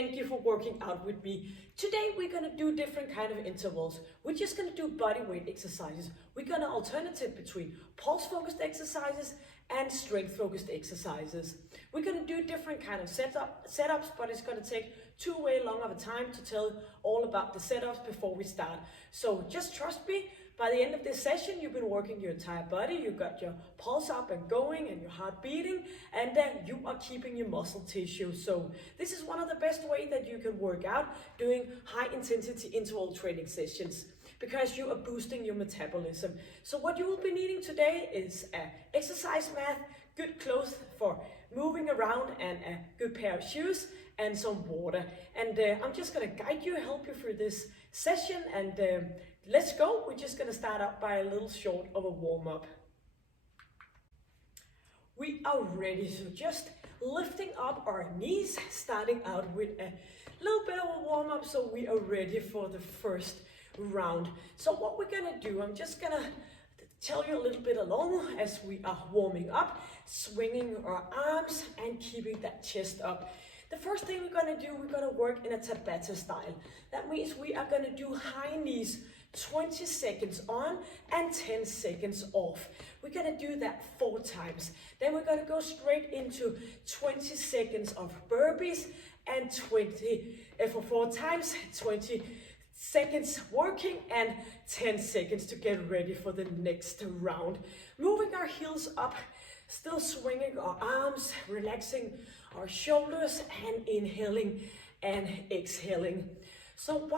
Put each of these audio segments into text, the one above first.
Thank you for working out with me. Today we're gonna do different kind of intervals. We're just gonna do body weight exercises. We're gonna alternative between pulse focused exercises and strength focused exercises. We're gonna do different kind of setups, but it's gonna take way long of a time to tell all about the setups before we start. So just trust me. By the end of this session, you've been working your entire body, you got your pulse up and going and your heart beating, and then you are keeping your muscle tissue. So this is one of the best ways that you can work out doing high intensity interval training sessions because you are boosting your metabolism. So what you will be needing today is an exercise mat, good clothes for moving around, and a good pair of shoes and some water. And I'm just gonna guide you, help you through this session, and let's go. We're just gonna start out by a little short of a warm-up. We are ready, so just lifting up our knees, starting out with a little bit of a warm-up so we are ready for the first round. So what we're gonna do, I'm just gonna tell you a little bit along as we are warming up, swinging our arms and keeping that chest up. The first thing we're gonna do, we're gonna work in a Tabata style. That means we are gonna do high knees, 20 seconds on and 10 seconds off. We're gonna do that 4 times. Then we're gonna go straight into 20 seconds of burpees and 20 for 4 times, 20 seconds working and 10 seconds to get ready for the next round. Moving our heels up, still swinging our arms, relaxing our shoulders, and inhaling and exhaling. So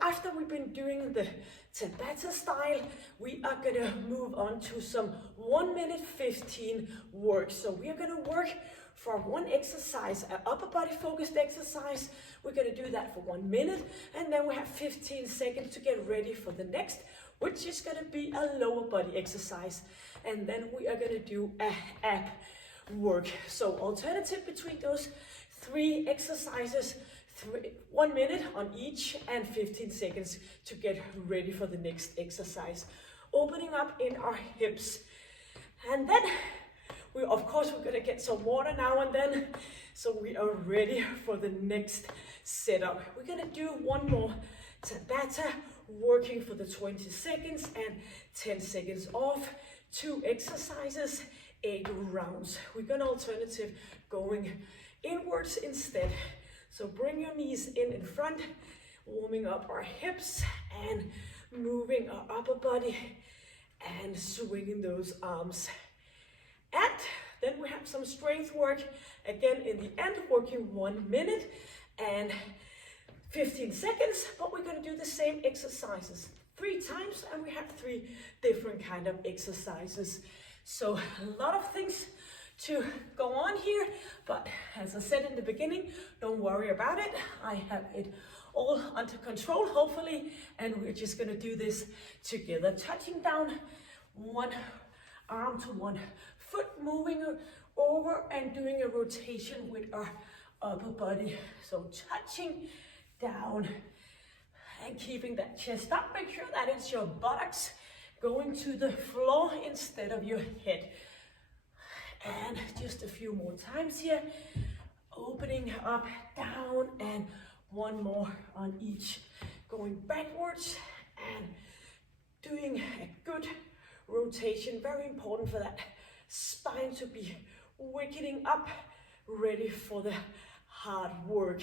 after we've been doing the Tabata style, we are gonna move on to some 1 minute 15 work. So we are gonna work from one exercise, an upper body focused exercise. We're gonna do that for 1 minute, and then we have 15 seconds to get ready for the next, which is gonna be a lower body exercise. And then we are gonna do a ab work. So alternative between those 3 exercises, 1 minute on each and 15 seconds to get ready for the next exercise. Opening up in our hips. And then we're gonna get some water now and then. So we are ready for the next setup. We're gonna do one more Tabata, working for the 20 seconds and 10 seconds off. 2 exercises, 8 rounds. We're gonna alternative going inwards instead. So bring your knees in front, warming up our hips and moving our upper body and swinging those arms. And then we have some strength work, again in the end, working 1 minute and 15 seconds, but we're gonna do the same exercises 3 times, and we have 3 different kind of exercises. So a lot of things to go on here, but as I said in the beginning, don't worry about it. I have it all under control, hopefully, and we're just gonna do this together, touching down one arm to one foot, moving over and doing a rotation with our upper body. So touching down and keeping that chest up. Make sure that it's your buttocks going to the floor instead of your head. And just a few more times here, opening up, down, and 1 more on each, going backwards and doing a good rotation. Very important for that spine to be waking up, ready for the hard work.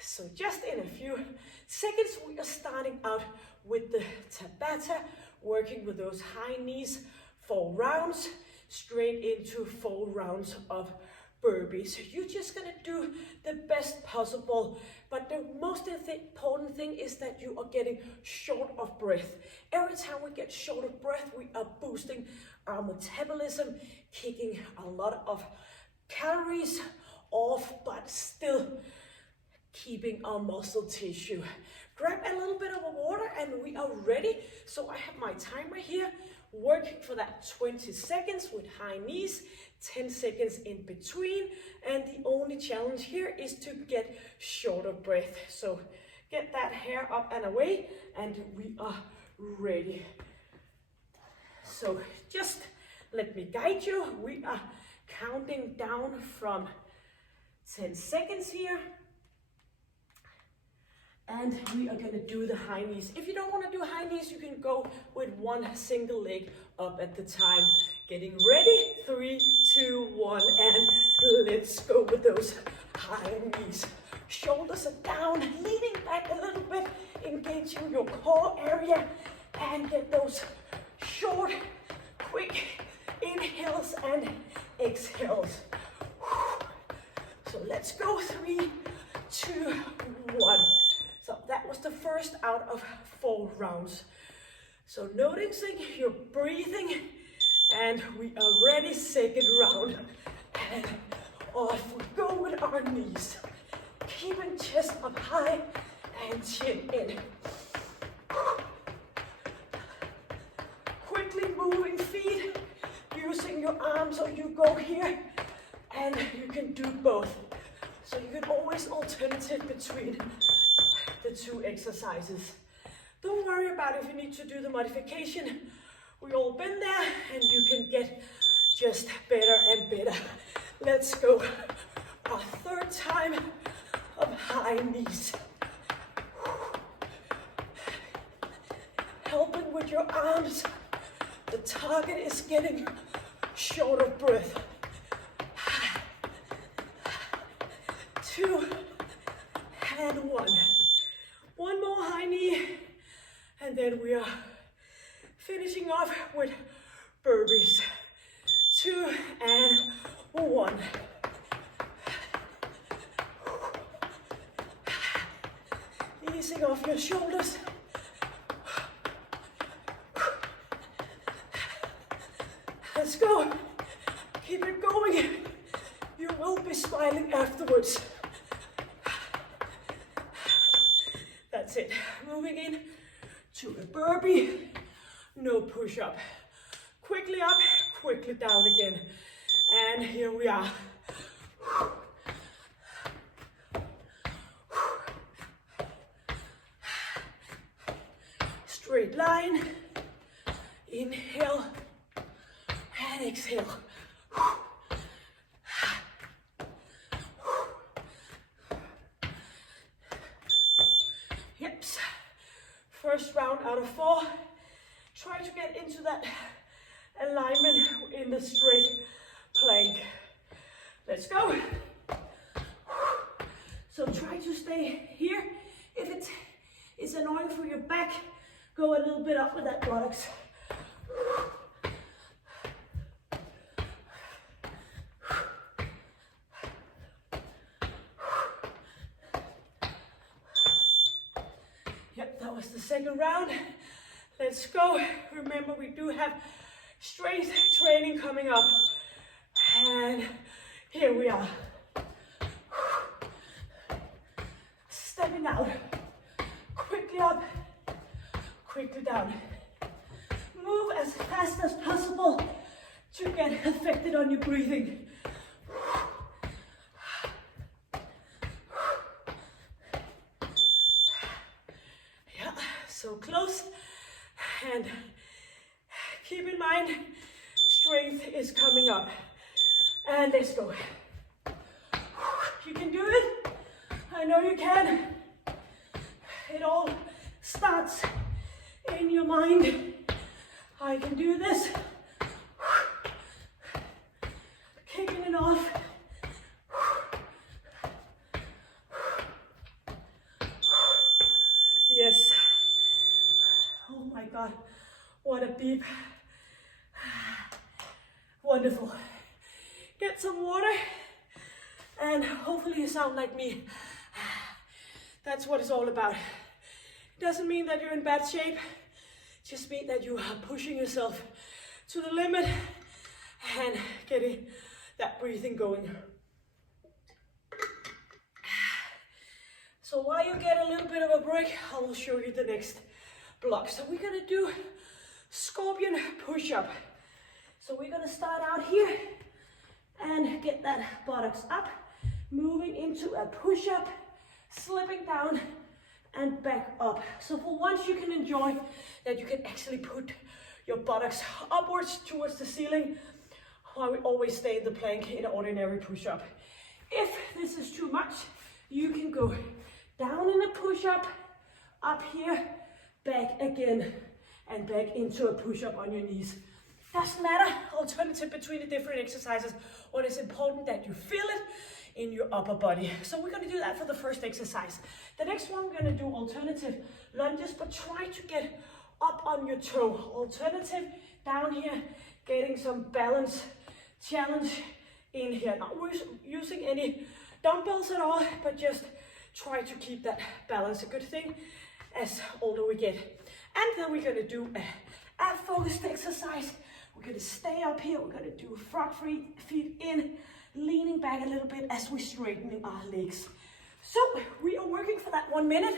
So just in a few seconds, we are starting out with the Tabata, working with those high knees, 4 rounds, straight into 4 rounds of Burpees. So you're just gonna do the best possible, but the most important thing is that you are getting short of breath. Every time we get short of breath, we are boosting our metabolism, kicking a lot of calories off, but still keeping our muscle tissue. Grab a little bit of water and we are ready. So I have my timer here, working for that 20 seconds with high knees, 10 seconds in between, and the only challenge here is to get short of breath. So get that hair up and away, and we are ready. So just let me guide you. We are counting down from 10 seconds here, And we are gonna do the high knees. If you don't wanna do high knees, you can go with one single leg up at the time. Getting ready, 3, 2, 1, and let's go with those high knees. Shoulders are down, leaning back a little bit, engaging your core area, and get those short, quick inhales and exhales. So let's go, 3, 2, 1. So that was the first out of 4 rounds. So noticing your breathing, and we are ready, second round. And off we go with our knees. Keeping chest up high and chin in. Quickly moving feet, using your arms, or you go here, and you can do both. So you can always alternative between the 2 exercises. Don't worry about if you need to do the modification. We've all been there, and you can get just better and better. Let's go. Our third time of high knees. Helping with your arms. The target is getting short of breath. 2 and 1. One more high knee, and then we are finishing off with Burpees. 2 and 1. Easing off your shoulders. Let's go. Keep it going. You will be smiling afterwards. That's it. Moving in to a burpee. No push-up. Quickly up, quickly down again. And here we are. Straight line. Inhale and exhale. Yep. First round out of 4. Try to get into that alignment in the straight plank. Let's go. So try to stay here. If it is annoying for your back, go a little bit up with that buttocks. Yep, that was the second round. Let's go. Remember, we do have strength training coming up. And here we are. Stepping out. Quickly up, quickly down. Move as fast as possible to get affected on your breathing. Yeah, so close. And keep in mind, strength is coming up. And let's go. You can do it. I know you can. It all starts in your mind. I can do this. Kicking it off. Yes. Oh my God, what a beep. Wonderful. Get some water and hopefully you sound like me. That's what it's all about. It doesn't mean that you're in bad shape. It just means that you are pushing yourself to the limit and getting that breathing going. So while you get a little bit of a break, I will show you the next block. So we're gonna do scorpion push-up. So we're gonna start out here and get that buttocks up, moving into a push-up, slipping down and back up. So for once you can enjoy that you can actually put your buttocks upwards towards the ceiling while we always stay in the plank in an ordinary push-up. If this is too much, you can go down in a push push-up, up here, back again, and back into a push-up on your knees. Doesn't matter, alternative between the different exercises. What is important that you feel it in your upper body. So we're gonna do that for the first exercise. The next one, we're gonna do alternative lunges, but try to get up on your toe. Alternative down here, getting some balance challenge in here. Not using any dumbbells at all, but just try to keep that balance. A good thing as older we get. And then we're gonna do a ab focused exercise. We're gonna stay up here. We're gonna do frog feet in, leaning back a little bit as we're straightening our legs. So we are working for that 1 minute,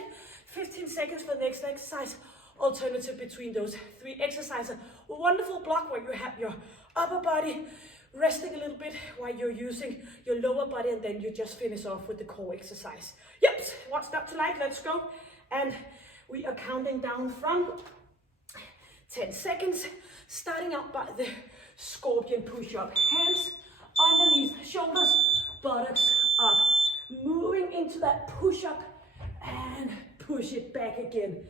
15 seconds for the next exercise. Alternative between those three exercises. A wonderful block where you have your upper body resting a little bit while you're using your lower body, and then you just finish off with the core exercise. Yep, what's not to like? Let's go. And we are counting down from 10 seconds, starting out by the scorpion push-up. Hands underneath, shoulders, buttocks up. Moving into that push-up and push it back again.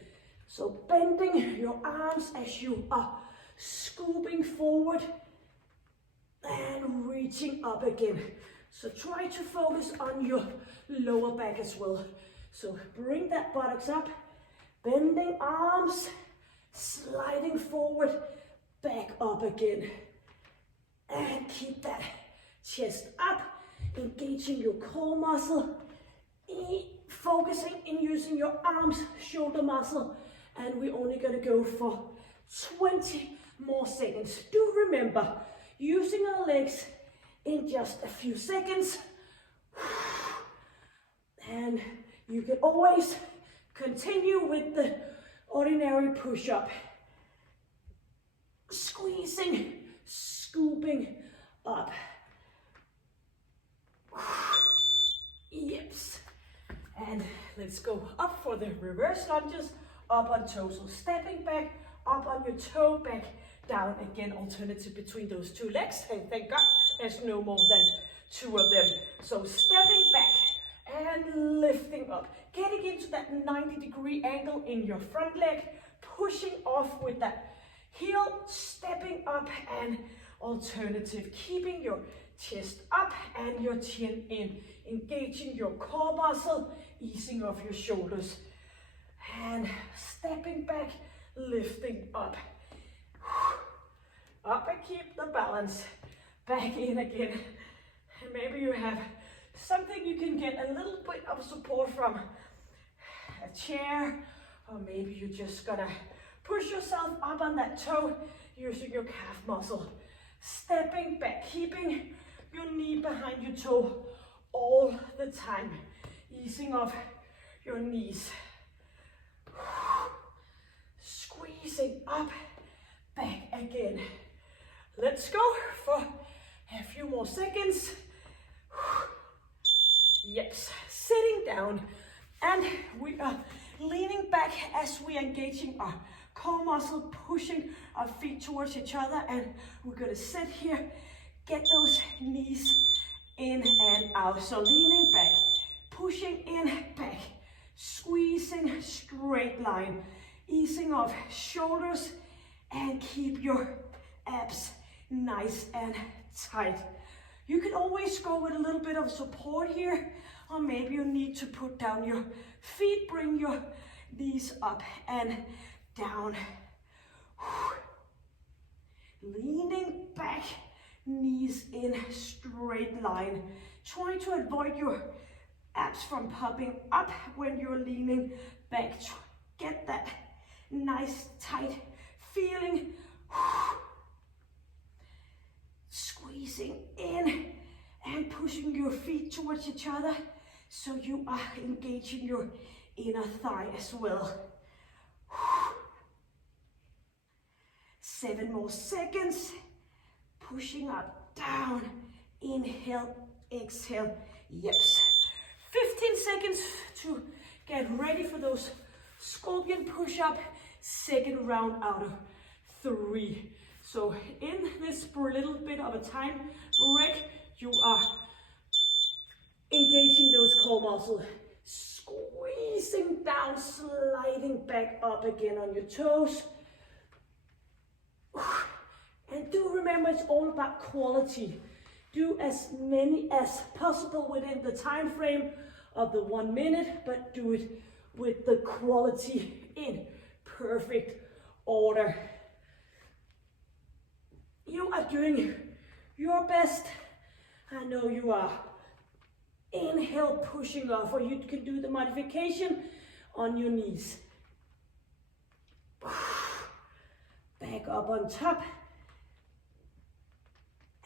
So bending your arms as you are scooping forward and reaching up again. So try to focus on your lower back as well. So bring that buttocks up, bending arms, sliding forward, back up again. And keep that chest up, engaging your core muscle, focusing in using your arms, shoulder muscle. And we're only gonna go for 20 more seconds. Do remember, using our legs in just a few seconds. And you can always continue with the ordinary push-up. Squeezing, scooping up. Yips. And let's go up for the reverse lunges, up on toes. So stepping back, up on your toe, back down again. Alternative between those two legs. And thank God there's no more than 2 of them. So stepping back and lifting up. Getting into that 90-degree angle in your front leg. Pushing off with that heel, stepping up, and alternative. Keeping your chest up and your chin in. Engaging your core muscle, easing off your shoulders. And stepping back, lifting up. Up and keep the balance. Back in again. And maybe you have something you can get a little bit of support from. A chair, or maybe you're just gonna push yourself up on that toe using your calf muscle. Stepping back, keeping your knee behind your toe all the time. Easing off your knees. Squeezing up, back again. Let's go for a few more seconds. Yes, sitting down, and we are leaning back as we are engaging our core muscle, pushing our feet towards each other, and we're gonna sit here, get those knees in and out. So leaning back, pushing in, back, squeezing, straight line, easing off shoulders, and keep your abs nice and tight. You can always go with a little bit of support here, or maybe you need to put down your feet, bring your knees up and down. Leaning back, knees in, straight line. Try to avoid your abs from popping up when you're leaning back. Get that nice tight feeling. Squeezing in and pushing your feet towards each other so you are engaging your inner thigh as well. 7 more seconds. Pushing up, down, inhale, exhale. Yes. 15 seconds to get ready for those scorpion push-up. Second round out of 3. So in this little bit of a time break, you are engaging those core muscles. Squeeze squeezing down, sliding back up again on your toes. And do remember, it's all about quality. Do as many as possible within the time frame of the 1 minute, but do it with the quality in perfect order. You are doing your best. I know you are. Inhale, pushing off, or you can do the modification on your knees. Back up on top.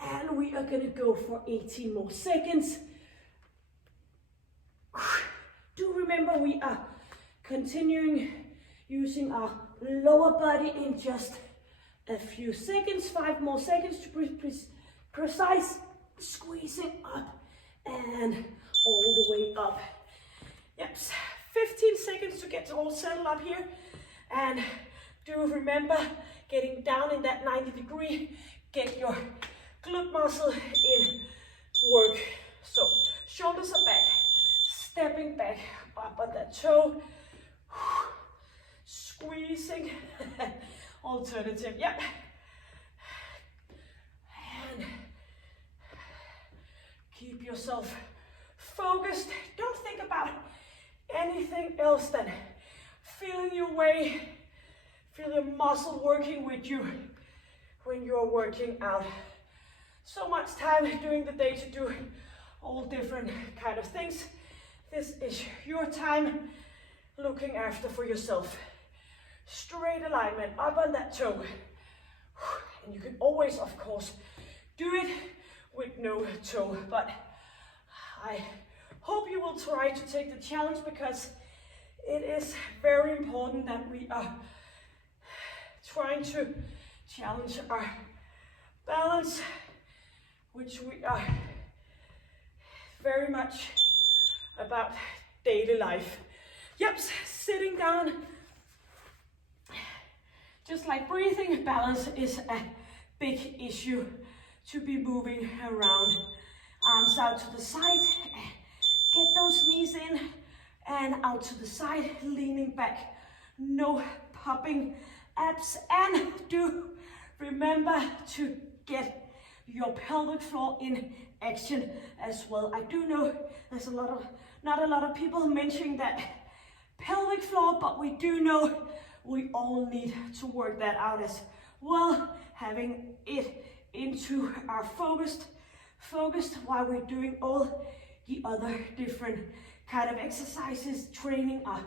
And we are going to go for 18 more seconds. Do remember, we are continuing using our lower body in just a few seconds. 5 more seconds to be precise. Squeezing up and all the way up. Yep, 15 seconds to get all settled up here. And do remember, getting down in that 90-degree, get your glute muscle in work. So shoulders are back, stepping back up on that toe, squeezing. Alternative, yep. And keep yourself focused. Don't think about anything else than feeling your way, feel your muscle working with you when you're working out. So much time during the day to do all different kind of things. This is your time looking after for yourself. Straight alignment, up on that toe. And you can always, of course, do it with no toe, but I hope you will try to take the challenge, because it is very important that we are trying to challenge our balance, which we are very much about daily life. Yep, sitting down, just like breathing, balance is a big issue to be moving around. Arms out to the side, get those knees in and out to the side, leaning back, no popping abs, and do remember to get your pelvic floor in action as well. I do know there's not a lot of people mentioning that pelvic floor, but we do know we all need to work that out as well, having it into our focused while we're doing all the other different kind of exercises, training our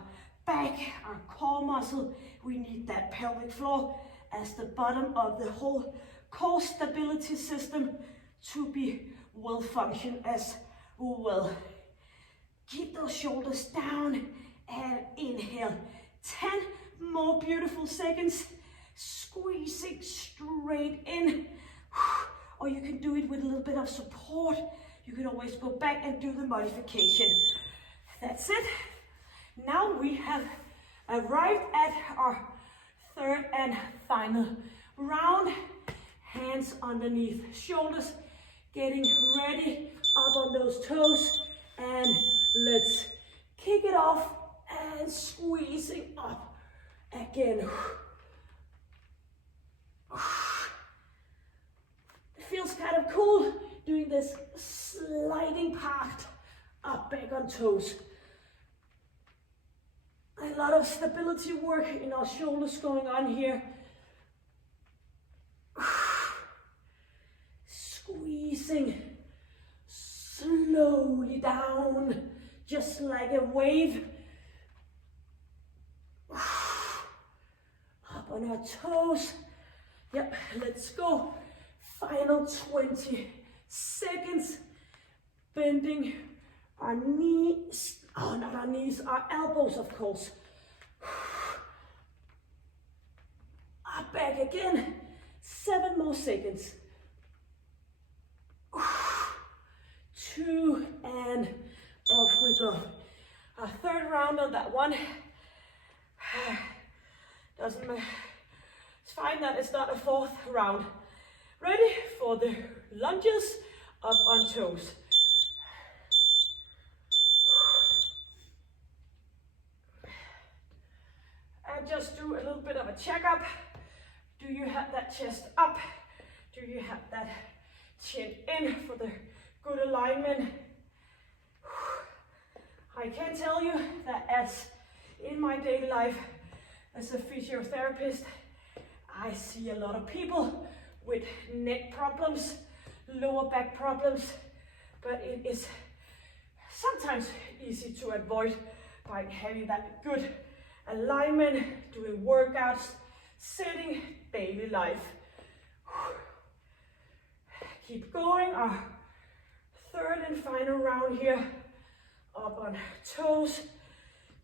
back, our core muscle. We need that pelvic floor as the bottom of the whole core stability system to be well functioned as well. Keep those shoulders down and inhale. 10 more beautiful seconds. Squeezing straight in. Or you can do it with a little bit of support. You can always go back and do the modification. That's it. Now we have arrived at our third and final round. Hands underneath shoulders, getting ready, up on those toes, and let's kick it off and squeezing up again. It feels kind of cool doing this sliding part up back on toes. A lot of stability work in our shoulders going on here. Squeezing slowly down, just like a wave. Up on our toes. Yep, let's go. Final 20 seconds. Bending our knees, not our knees, our elbows, of course. Up, back again. 7 more seconds. 2, and off we go. Our third round on that one. Doesn't matter. It's fine that it's not a fourth round. Ready for the lunges, up on toes. just do a little bit of a checkup. Do you have that chest up? Do you have that chin in for the good alignment? I can tell you that as in my daily life as a physiotherapist, I see a lot of people with neck problems, lower back problems, but it is sometimes easy to avoid by having that good alignment, doing workouts, sitting, daily life. Keep going, our third and final round here, up on toes.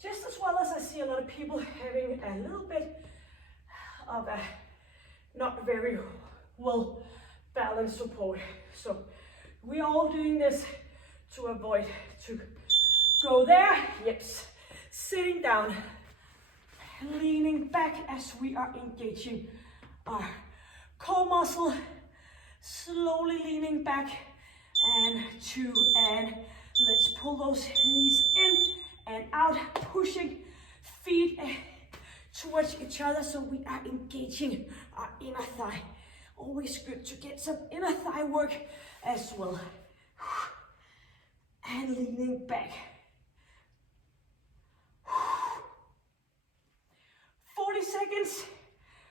Just as well as I see a lot of people having a little bit of a not very well balanced support. So we're all doing this to avoid to go there. Yes, sitting down, leaning back as we are engaging our core muscle, slowly leaning back, and 2, and let's pull those knees in and out, pushing feet towards each other so we are engaging our inner thigh. Always good to get some inner thigh work as well. And leaning back. 40 seconds,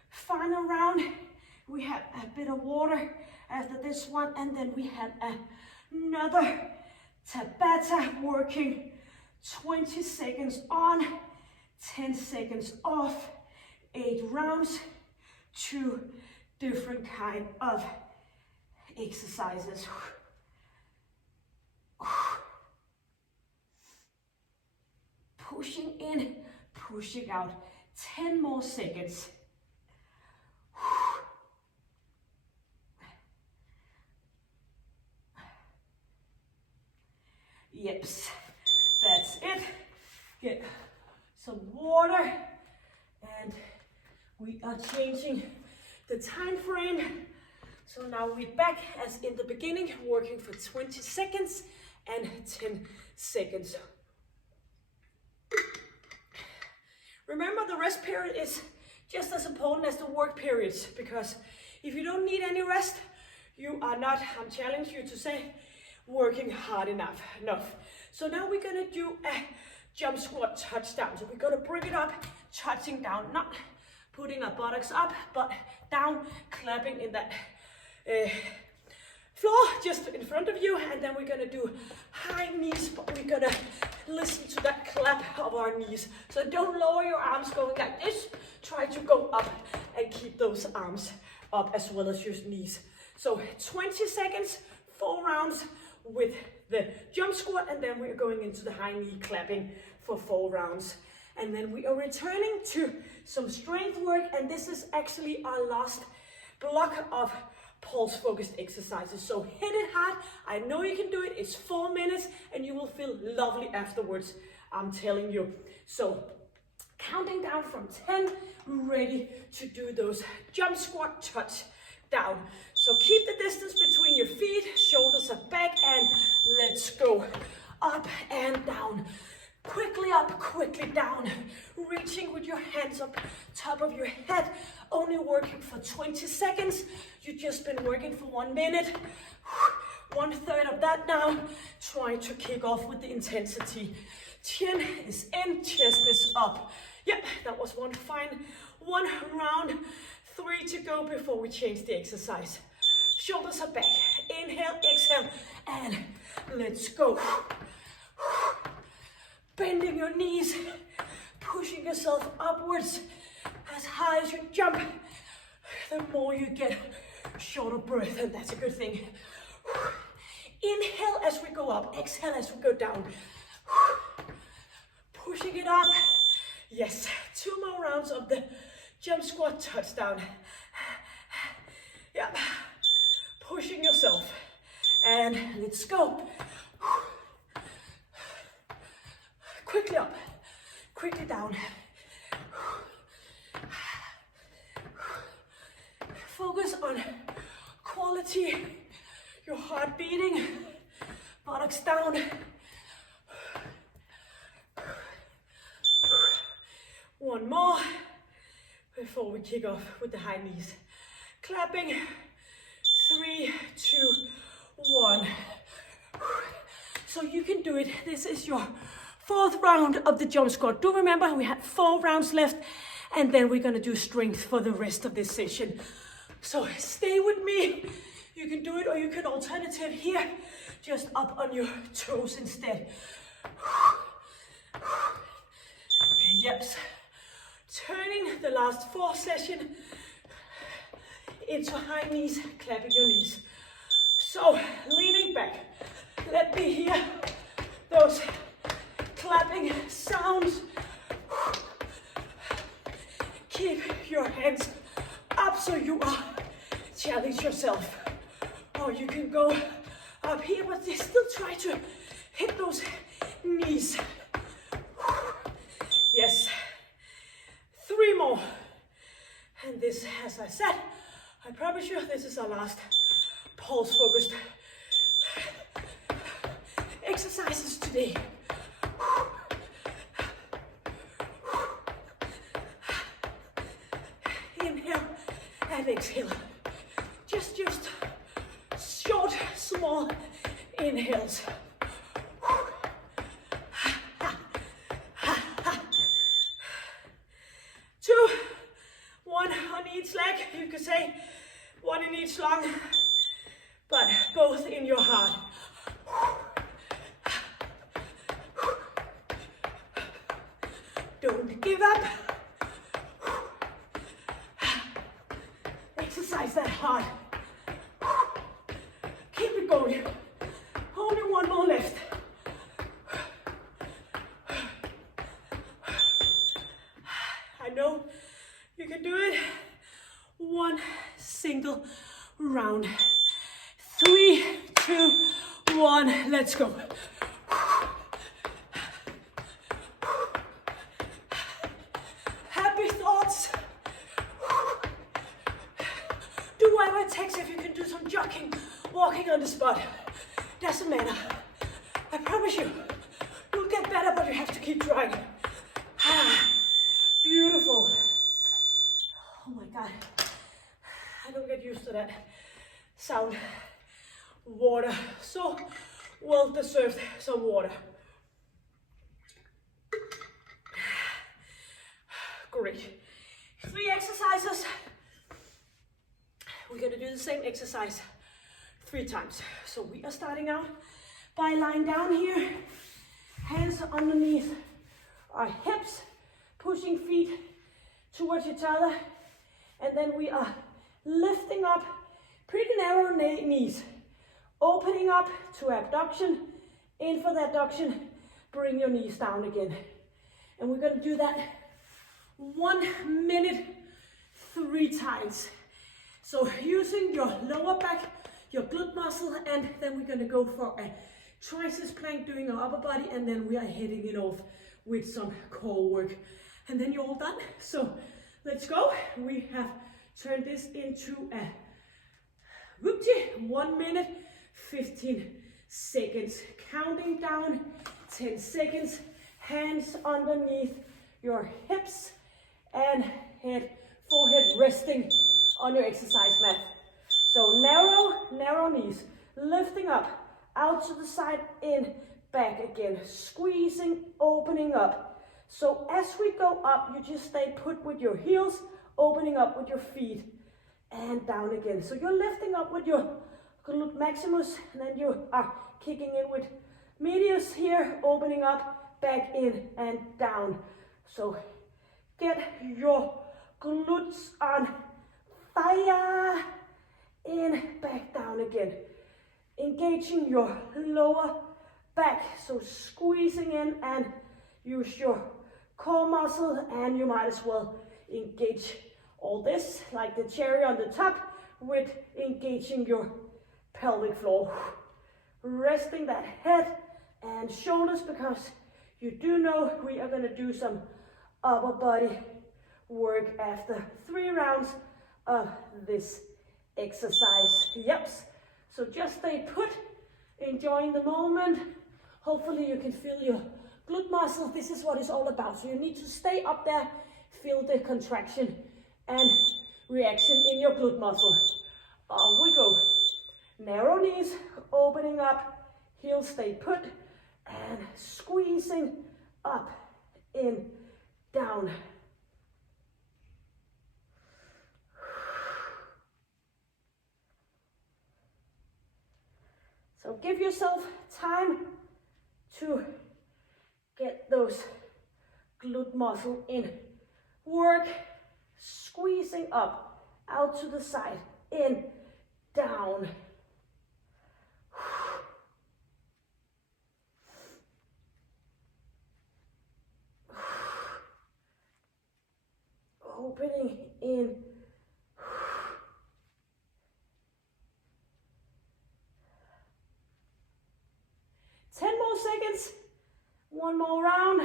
final round. We have a bit of water after this one, and then we have another Tabata working. 20 seconds on, 10 seconds off, 8 rounds, 2 different kind of exercises. Pushing in, pushing out. 10 more seconds. Yep, that's it. Get some water, and we are changing the time frame. So now we're back as in the beginning, working for 20 seconds and 10 seconds. Remember, the rest period is just as important as the work periods, because if you don't need any rest, you are not, I'm challenging you to say, working hard enough. So now we're gonna do a jump squat touchdown. So we're gonna bring it up, touching down, not putting our buttocks up, but down, clapping in that floor just in front of you. And then we're gonna do high knees, but we're gonna listen to that clap of our knees. So don't lower your arms going like this. Try to go up and keep those arms up as well as your knees. So 20 seconds, 4 rounds with the jump squat, and then we're going into the high knee clapping for 4 rounds. And then we are returning to some strength work, and this is actually our last block of pulse focused exercises. So hit it hard. I know you can do it. It's 4 minutes and you will feel lovely afterwards, I'm telling you. So counting down from 10, ready to do those jump squat touch down. So keep the distance between your feet, shoulders are back, and let's go up and down. Quickly up, quickly down, reaching with your hands up top of your head, only working for 20 seconds. You've just been working for 1 minute. 1/3 of that now. Try to kick off with the intensity. Chin is in, chest is up. Yep, that was one round. 3 to go before we change the exercise. Shoulders are back. Inhale, exhale, and let's go. Bending your knees, pushing yourself upwards as high as you jump. The more you get short of breath, and that's a good thing. Inhale as we go up, exhale as we go down. Pushing it up. Yes, 2 more rounds of the jump squat touchdown. Yeah, pushing yourself, and let's go. Quickly up, quickly down. Focus on quality, your heart beating, buttocks down. One more. before we kick off with the high knees. Clapping. 3, 2, 1. So you can do it. This is your 4th round of the jump squat. Do remember we had 4 rounds left, and then we're gonna do strength for the rest of this session. So stay with me. You can do it, or you can alternative here, just up on your toes instead. Yes. Turning the last 4 session into high knees, clapping your knees. So leaning back. Let me hear those clapping sounds. Keep your hands up so you are challenge yourself. Or you can go up here, but still try to hit those knees. Yes. 3 more. And this, as I said, I promise you, this is our last pulse focused exercises today. Inhale and exhale. Just short, small inhales. 2, 1 on each leg. You could say 1 in each lung, but both in your heart. Don't give up. Exercise that hard. Keep it going. Only 1 more left. I know you can do it. 1 single round. 3, 2, 1. Let's go. Happy thoughts. Do whatever it takes. If you can do some jogging, walking on the spot, doesn't matter. I promise you, you'll get better, but you have to keep trying. Beautiful. Oh my God. I don't get used to that sound. Water. So well deserved some water. Great. 3 exercises. We're going to do the same exercise 3 times. So we are starting out by lying down here, hands underneath our hips, pushing feet towards each other, and then we are lifting up, pretty narrow knees, opening up to abduction, in for the adduction, bring your knees down again. And we're going to do that 1 minute 3 times. So using your lower back, your glute muscle, and then we're going to go for a triceps plank, doing our upper body, and then we are heading it off with some core work. And then you're all done. So let's go. We have turned this into a whoopty. 1 minute, 15 seconds. Counting down, 10 seconds. Hands underneath your hips and forehead resting on your exercise mat. So narrow knees, lifting up, out to the side, in, back again, squeezing, opening up. So as we go up, you just stay put with your heels, opening up with your feet, and down again. So you're lifting up with your glute maximus, and then you are kicking in with medius here, opening up, back in, and down. So get your glutes on fire, in, back, down again. Engaging your lower back, so squeezing in and use your core muscle, and you might as well engage all this like the cherry on the top with engaging your pelvic floor. Resting that head and shoulders, because you do know we are going to do some upper body work after 3 rounds of this exercise. Yep. So just stay put, enjoying the moment. Hopefully you can feel your glute muscle. This is what it's all about. So you need to stay up there, feel the contraction, and reaction in your glute muscle. Up we go. Narrow knees, opening up, heels stay put, and squeezing up, in, down. So give yourself time to get those glute muscle in. Work, squeezing up, out to the side, in, down. Opening in. 10 more seconds. One more round.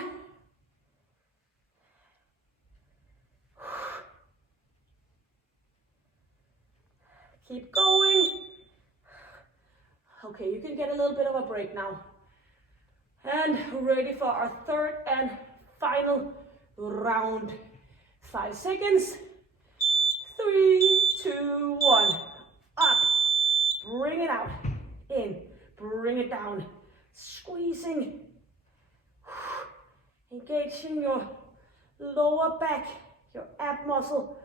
Keep going. Okay, you can get a little bit of a break now. And ready for our third and final round. 5 seconds. 3, 2, 1. Up. Bring it out. In. Bring it down. Squeezing. Engaging your lower back, your ab muscle.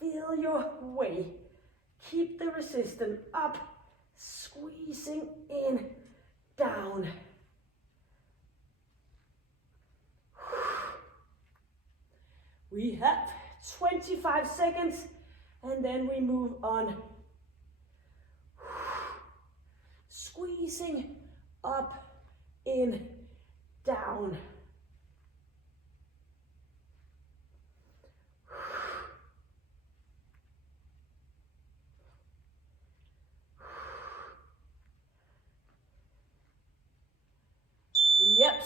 Feel your way. Keep the resistance up, squeezing in, down. We have 25 seconds and then we move on. Squeezing up, in, down. Yep.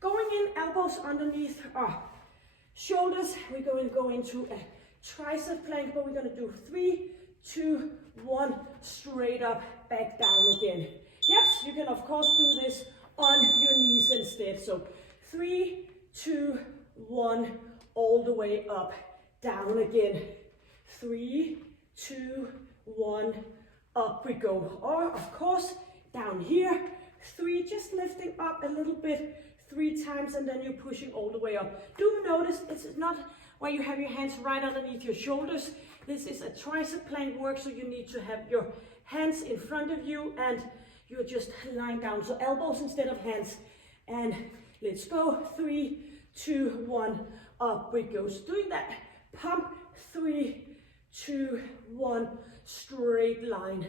Going in, elbows underneath our shoulders. We're going to go into a tricep plank, but we're going to do 3, 2, 1, straight up, back down again. Yep, you can of course do this on your knees instead. So 3, 2, 1, all the way up, down again. 3, 2, 1, up we go. Or of course, down here. 3, just lifting up a little bit, 3 times, and then you're pushing all the way up. Do notice it's not where you have your hands right underneath your shoulders. This is a tricep plank work, so you need to have your hands in front of you and you're just lying down. So elbows instead of hands. And let's go. 3, 2, 1, up we go. So doing that pump. 3, 2, 1, straight line.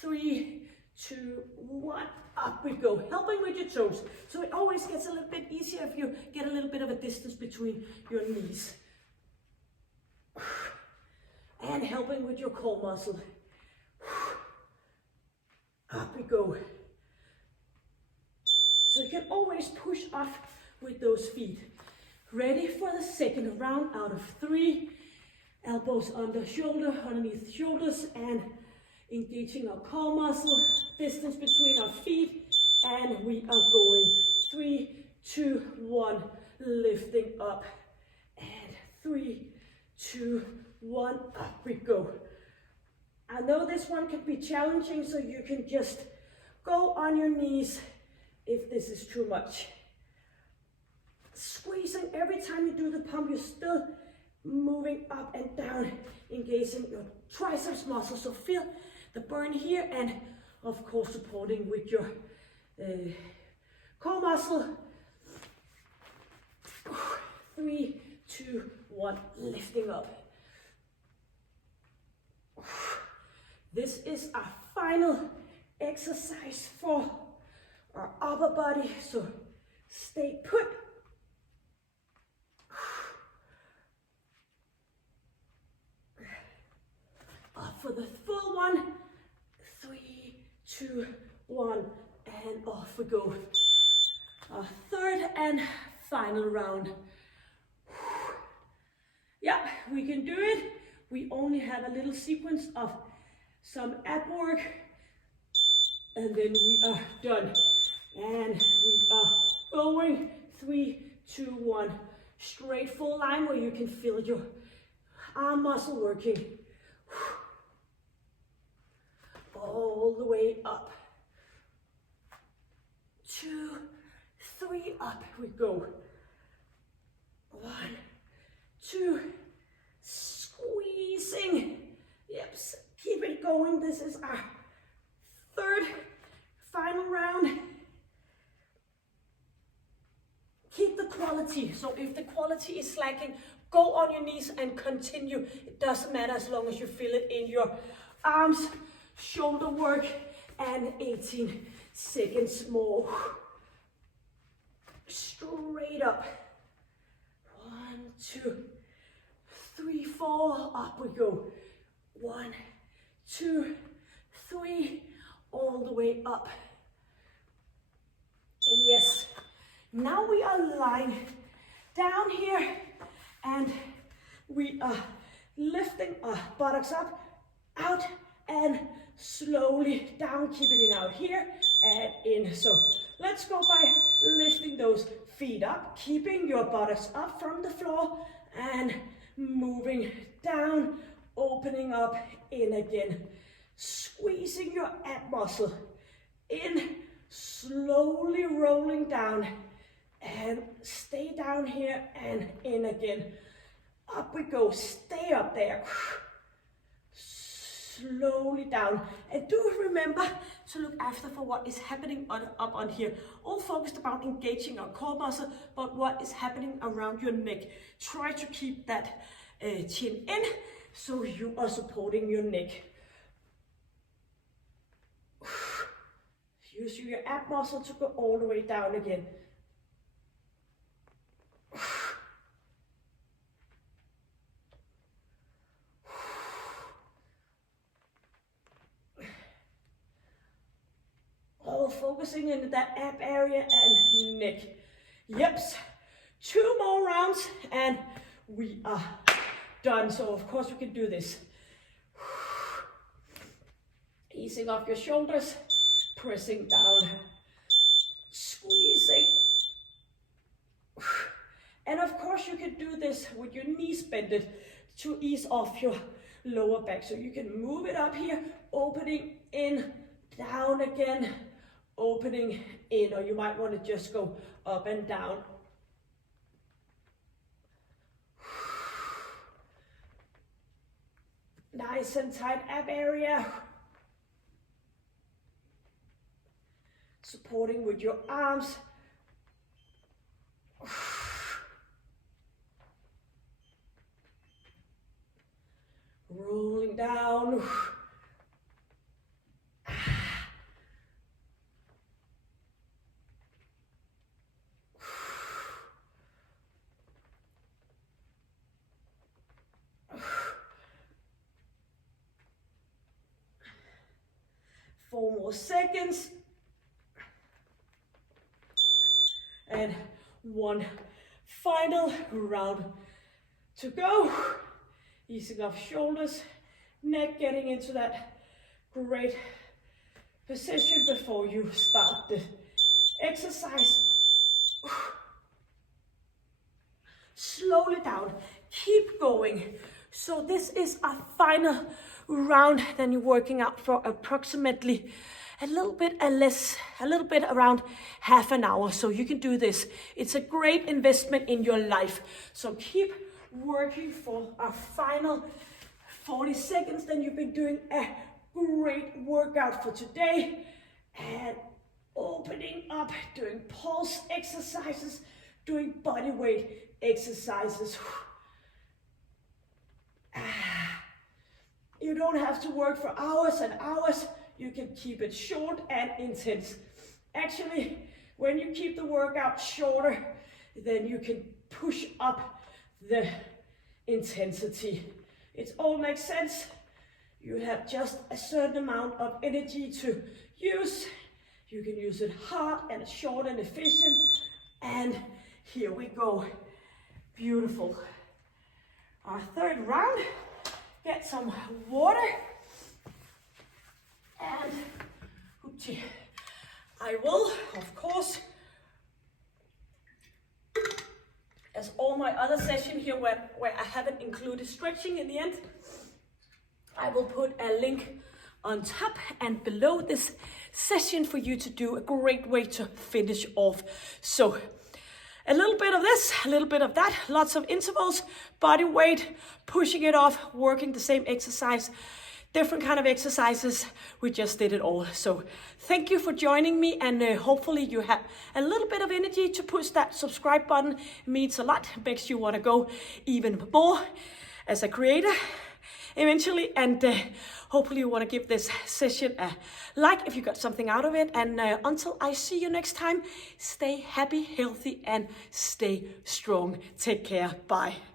3, 2, 1, up we go. Helping with your toes. So it always gets a little bit easier if you get a little bit of a distance between your knees. And helping with your core muscle. Up we go. So you can always push off with those feet. Ready for the second round out of 3. Elbows under shoulder, underneath shoulders, and engaging our core muscle. Distance between our feet, and we are going 3, 2, 1, lifting up, and 3, 2, 1, up we go. I know this one can be challenging, so you can just go on your knees if this is too much. Squeezing every time you do the pump, you're still moving up and down, engaging your triceps muscle. So feel the burn here, and of course supporting with your core muscle. 3, 2, 1, lifting up. This is our final exercise for our upper body, so stay put. Up for the full one. 3, 2, 1, and off we go. Our third and final round. Yeah, we can do it. We only have a little sequence of some ab work, And then we are done. And we are going 3, 2, 1. Straight full line where you can feel your arm muscle working. All the way up. 2, 3, up we go. 1, 2, squeezing. Yep, keep it going. This is our third, final round. Keep the quality. So if the quality is slacking, go on your knees and continue. It doesn't matter as long as you feel it in your arms, shoulder work, and 18 seconds more. Straight up. 1, 2, 3, 4. Up we go. 1, 2, 3. All the way up. Yes. Now we are lying down here and we are lifting our buttocks up, out, and slowly down, keeping it out here and in. So let's go by lifting those feet up, keeping your buttocks up from the floor and moving down, opening up, in again. Squeezing your ab muscle in, slowly rolling down and stay down here and in again. Up we go, stay up there. Slowly down. And do remember to look after for what is happening up on here. All focused about engaging our core muscle, but what is happening around your neck. Try to keep that chin in so you are supporting your neck. Use your ab muscle to go all the way down again. All focusing in that ab area and neck. Yep. 2 more rounds and we are done. So of course we can do this. Easing off your shoulders, pressing down, squeezing. And of course you can do this with your knees bended to ease off your lower back. So you can move it up here, opening in, down again, opening in, or you might want to just go up and down. Nice and tight ab area. Supporting with your arms. Rolling down. 4 more seconds. And 1 final round to go. Easing off shoulders, neck, getting into that great position before you start the exercise. Slowly down, keep going. So this is our final round. Then you're working out for approximately a little bit around half an hour. So you can do this. It's a great investment in your life. So keep working for our final 40 seconds. Then you've been doing a great workout for today. And opening up, doing pulse exercises, doing body weight exercises. You don't have to work for hours and hours. You can keep it short and intense. Actually, when you keep the workout shorter, then you can push up the intensity. It all makes sense. You have just a certain amount of energy to use. You can use it hard and short and efficient. And here we go. Beautiful. Our third round. Get some water. And I will, of course, as all my other sessions here where I haven't included stretching in the end, I will put a link on top and below this session for you to do. A great way to finish off. So a little bit of this, a little bit of that, lots of intervals, body weight, pushing it off, working the same exercise, different kind of exercises. We just did it all. So thank you for joining me, and hopefully you have a little bit of energy to push that subscribe button. It means a lot, it makes you want to go even more as a creator eventually, and hopefully you want to give this session a like if you got something out of it. And until I see you next time, stay happy, healthy, and stay strong. Take care. Bye.